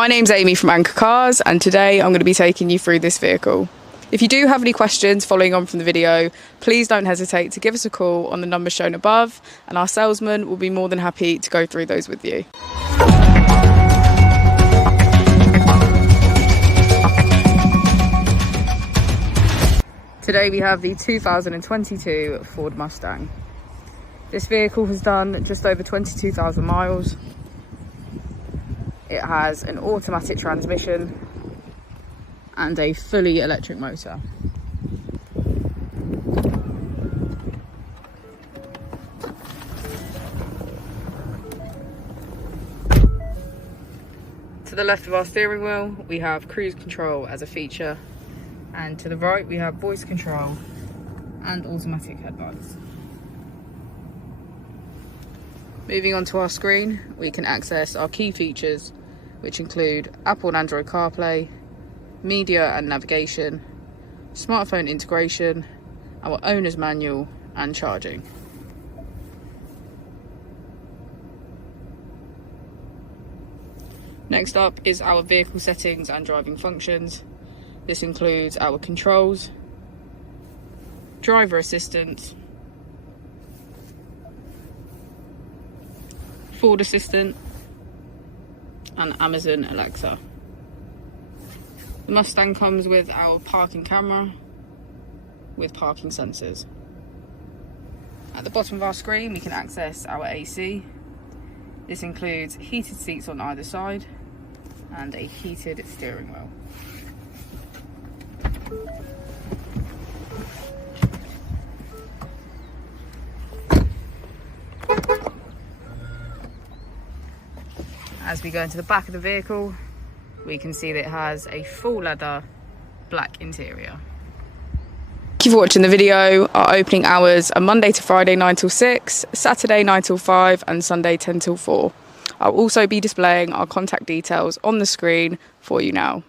My name's Amy from Anchor Cars, and today I'm going to be taking you through this vehicle. If you do have any questions following on from the video, please don't hesitate to give us a call on the number shown above, and our salesman will be more than happy to go through those with you. Today we have the 2022 Ford Mustang. This vehicle has done just over 22,000 miles. It has an automatic transmission and a fully electric motor. To the left of our steering wheel, we have cruise control as a feature, and to the right we have voice control and automatic headlights. Moving on to our screen, we can access our key features, which include Apple and Android CarPlay, media and navigation, smartphone integration, our owner's manual and charging. Next up is our vehicle settings and driving functions. This includes our controls, driver assistance, Ford Assistant, and Amazon Alexa. The Mustang comes with our parking camera with parking sensors. At the bottom of our screen we can access our AC. This includes heated seats on either side and a heated steering wheel. As we go into the back of the vehicle, we can see that it has a full leather black interior. Thank you for watching the video. Our opening hours are Monday to Friday 9 till 6, Saturday 9 till 5 and Sunday 10 till 4. I'll also be displaying our contact details on the screen for you now.